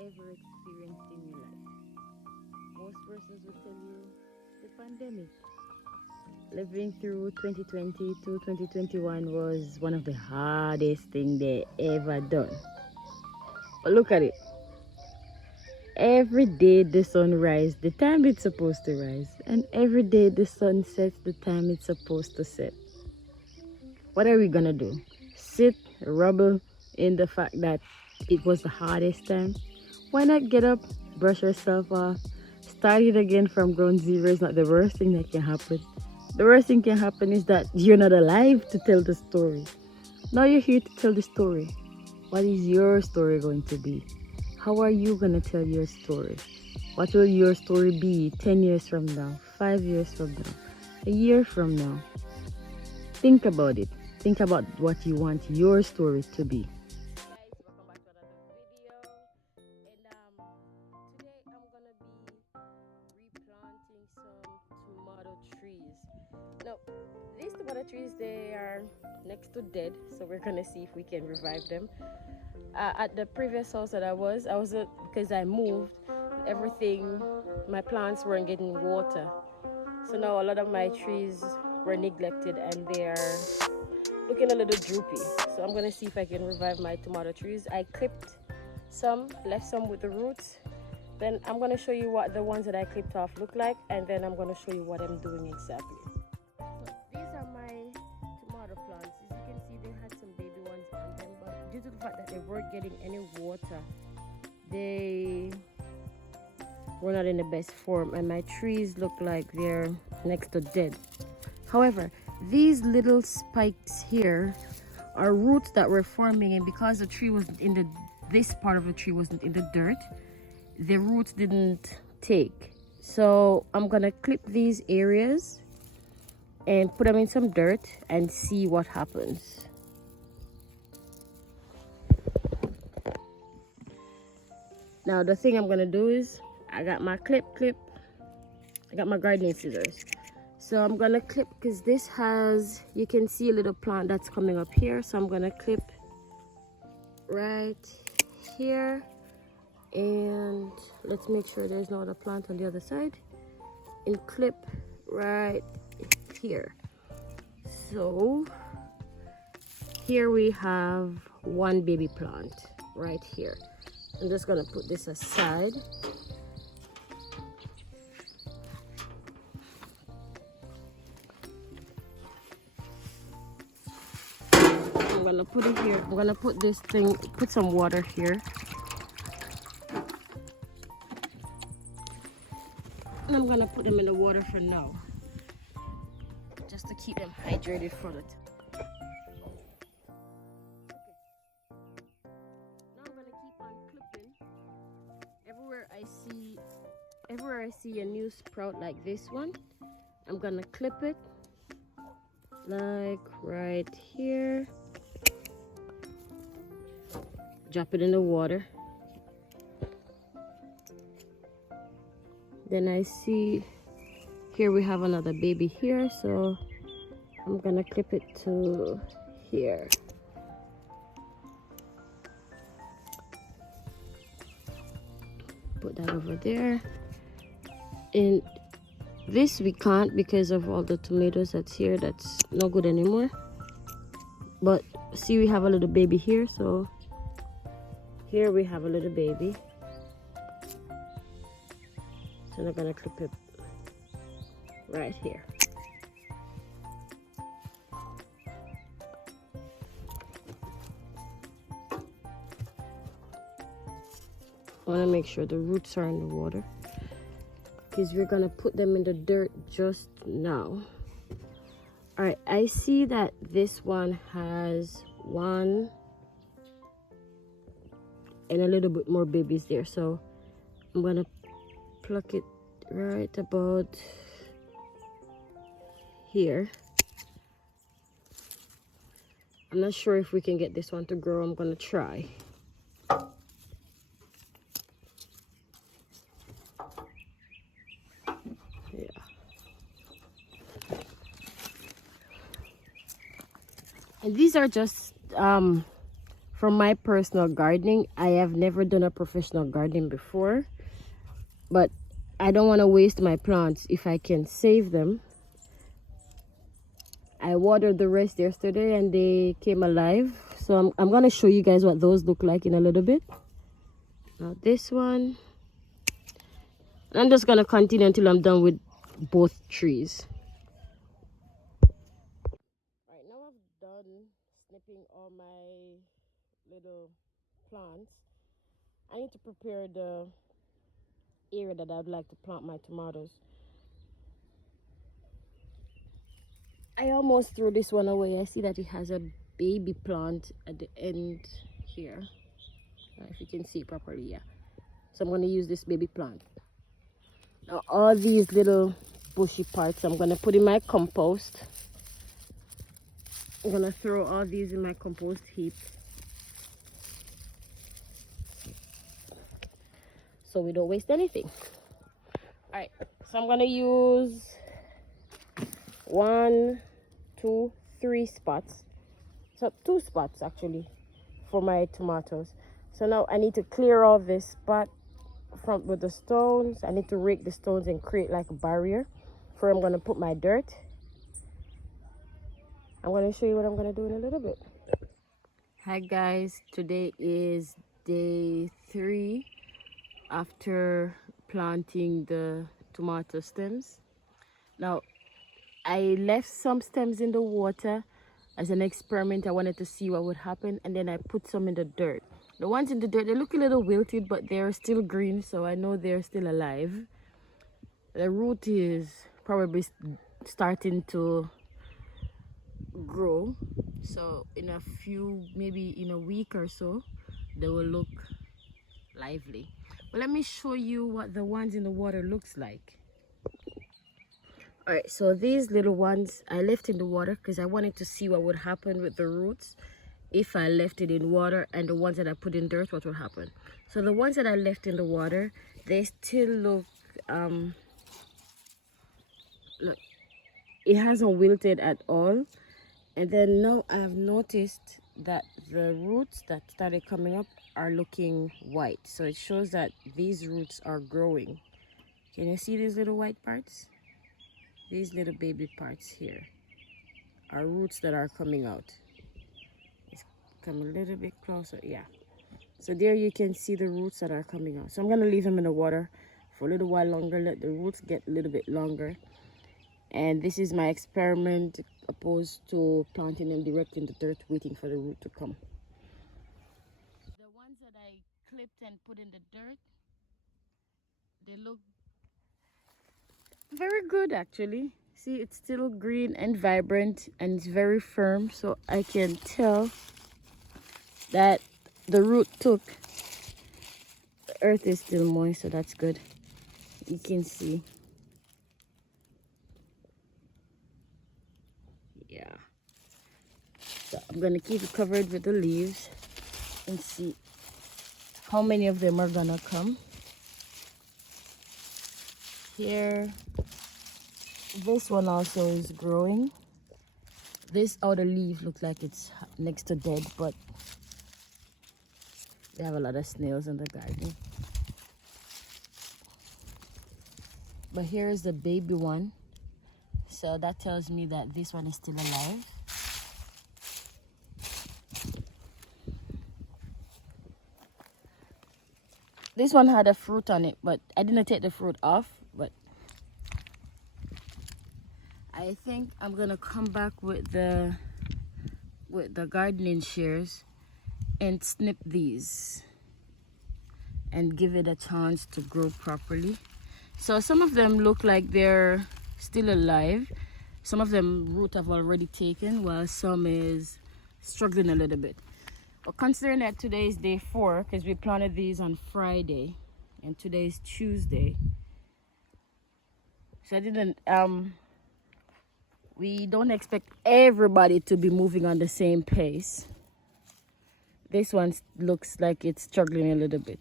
ever experienced in your life? Most persons will tell you the pandemic. Living through 2020 to 2021 was one of the hardest things they ever done. But look at it. Every day the sun rises the time it's supposed to rise, and every day the sun sets the time it's supposed to set. What are we gonna do? Sit, rubble in the fact that it was the hardest time? Why not get up, brush yourself off, start it again from ground zero? Is not the worst thing that can happen. The worst thing can happen is that you're not alive to tell the story. Now you're here to tell the story. What is your story going to be? How are you going to tell your story? What will your story be 10 years from now, 5 years from now, a year from now? Think about it. Think about what you want your story to be. Guys, welcome back to another video. And today I'm going to be replanting some tomato trees. Now, these tomato trees, they are next to dead, so we're going to see if we can revive them. At the previous house that I was because I moved everything, my plants weren't getting water, so now a lot of my trees were neglected and they are looking a little droopy. So I'm gonna see if I can revive my tomato trees. I clipped some, left some with the roots. Then I'm gonna show you what the ones that I clipped off look like, and then I'm gonna show you what I'm doing exactly. So these are my tomato plants. As you can see, they had some baby ones on them, but due to the fact that they weren't getting any water, they were not in the best form, and my trees look like they're next to dead. However, these little spikes here are roots that were forming, and because the tree was this part of the tree wasn't in the dirt, the roots didn't take. So I'm gonna clip these areas and put them in some dirt and see what happens. Now the thing I'm gonna do is I got my I got my gardening scissors. So I'm gonna clip, because this has, you can see a little plant that's coming up here, so I'm gonna clip right here, and let's make sure there's no other plant on the other side, and clip right here. So here we have one baby plant right here. I'm just gonna put this aside. I'm gonna put it here. I'm gonna put this thing, put some water here. And I'm gonna put them in the water for now, just to keep them hydrated for it. Okay. Now I'm gonna keep on clipping. Everywhere I see a new sprout like this one, I'm gonna clip it, like right here. Drop it in the water. Then I see here we have another baby here, so I'm gonna clip it to here. Put that over there. And this we can't, because of all the tomatoes that's here, that's no good anymore. But see, we have a little baby here, so here we have a little baby. So I'm gonna clip it right here. I want to make sure the roots are in the water, because we're gonna put them in the dirt just now. All right, I see that this one has one and a little bit more babies there, so I'm gonna pluck it right about here. I'm not sure if we can get this one to grow. I'm gonna try. Yeah. And these are just from my personal gardening. I have never done a professional gardening before, but I don't want to waste my plants if I can save them. I watered the rest yesterday and they came alive. So I'm going to show you guys what those look like in a little bit. Now this one. And I'm just going to continue until I'm done with both trees. Right now I've done snipping all my little plants. I need to prepare the area that I'd like to plant my tomatoes. I almost threw this one away. I see that it has a baby plant at the end here. If you can see properly, yeah. So I'm going to use this baby plant. Now all these little bushy parts I'm going to put in my compost. I'm going to throw all these in my compost heap, so we don't waste anything. All right, so I'm going to use 1, 2, 3 spots. So 2 spots actually for my tomatoes. So now I need to clear all this spot from with the stones. I need to rake the stones and create like a barrier where I'm going to put my dirt. I'm going to show you what I'm going to do in a little bit. Hi guys, today is day 3 after planting the tomato stems. Now I left some stems in the water as an experiment. I wanted to see what would happen, and then I put some in the dirt. The ones in the dirt, they look a little wilted, but they're still green, so I know they're still alive. The root is probably starting to grow, so in a few, maybe in a week or so, they will look lively. But let me show you what the ones in the water looks like. Alright, so these little ones I left in the water because I wanted to see what would happen with the roots if I left it in water, and the ones that I put in dirt, what would happen. So the ones that I left in the water, they still look, look, it hasn't wilted at all. And then now I have noticed that the roots that started coming up are looking white. So it shows that these roots are growing. Can you see these little white parts? These little baby parts here are roots that are coming out. Let's come a little bit closer. Yeah. So there you can see the roots that are coming out. So I'm going to leave them in the water for a little while longer. Let the roots get a little bit longer. And this is my experiment opposed to planting them directly in the dirt, waiting for the root to come. The ones that I clipped and put in the dirt, they look very good actually. See, it's still green and vibrant, and it's very firm, so I can tell that the root took. The earth is still moist, so that's good. You can see. Yeah. So I'm gonna keep it covered with the leaves and see how many of them are gonna come. Here, this one also is growing. This outer leaf looks like it's next to dead, but they have a lot of snails in the garden. But here is the baby one, so that tells me that this one is still alive. This one had a fruit on it, but I didn't take the fruit off. But I think I'm gonna come back with the gardening shears and snip these and give it a chance to grow properly. So some of them look like they're still alive. Some of them root have already taken, while some is struggling a little bit. But considering that today is day 4, because we planted these on Friday and today is Tuesday, so I didn't we don't expect everybody to be moving on the same pace. This one looks like it's struggling a little bit,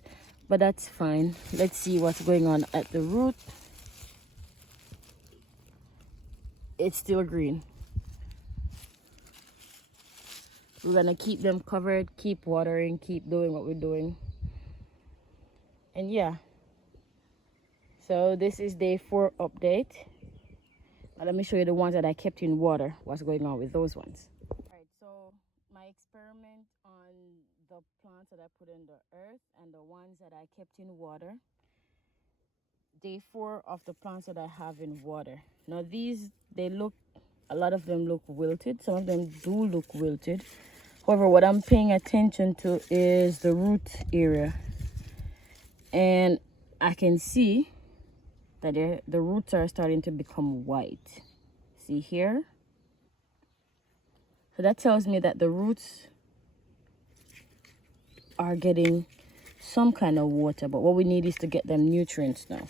but that's fine. Let's see what's going on at the root. It's still green. We're gonna keep them covered, keep watering, keep doing what we're doing. And yeah, so this is day 4 update. Now let me show you the ones that I kept in water, what's going on with those ones. All right, so my experiment on the plants that I put in the earth and the ones that I kept in water. Day 4 of the plants that I have in water. Now these, they look, a lot of them look wilted. Some of them do look wilted. However, what I'm paying attention to is the root area. And I can see that the roots are starting to become white. See here? So that tells me that the roots are getting some kind of water, but what we need is to get them nutrients now.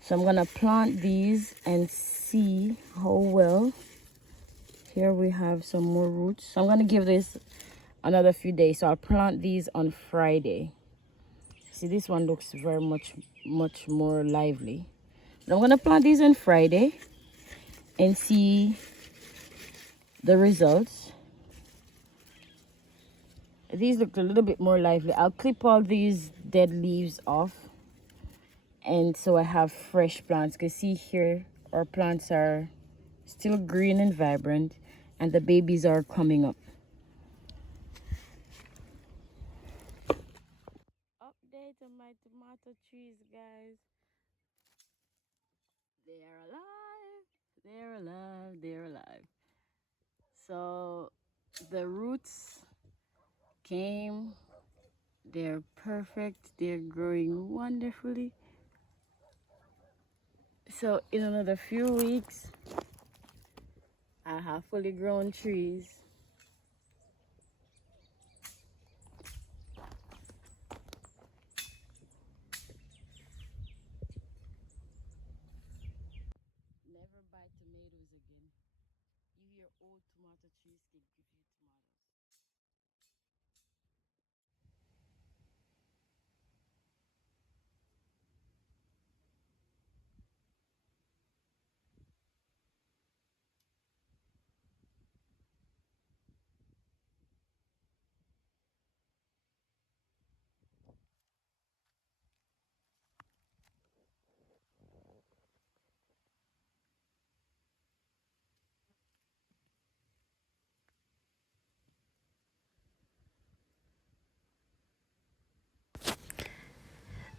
So I'm gonna plant these and see how well. Here we have some more roots. So I'm gonna give this another few days. So I'll plant these on Friday. See, this one looks very much more lively. But I'm gonna plant these on Friday and see the results. These look a little bit more lively. I'll clip all these dead leaves off, and so I have fresh plants. You can see here our plants are still green and vibrant, and the babies are coming up. Update on my tomato trees, guys. They are alive. They're alive. They're alive. So the roots came. They're perfect. They're growing wonderfully. So in another few weeks, I have fully grown trees. Never buy tomatoes again. You hear old tomato trees can give you tomatoes.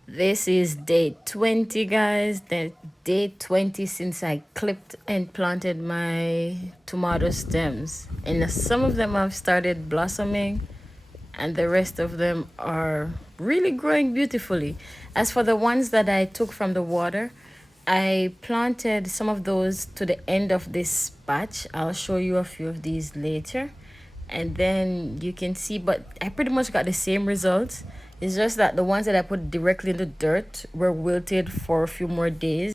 This is day 20, guys. The day 20 since I clipped and planted my tomato stems. And some of them have started blossoming, and the rest of them are really growing beautifully. As for the ones that I took from the water, I planted some of those to the end of this batch. I'll show you a few of these later, and then you can see, but I pretty much got the same results. It's just that the ones that I put directly in the dirt were wilted for a few more days.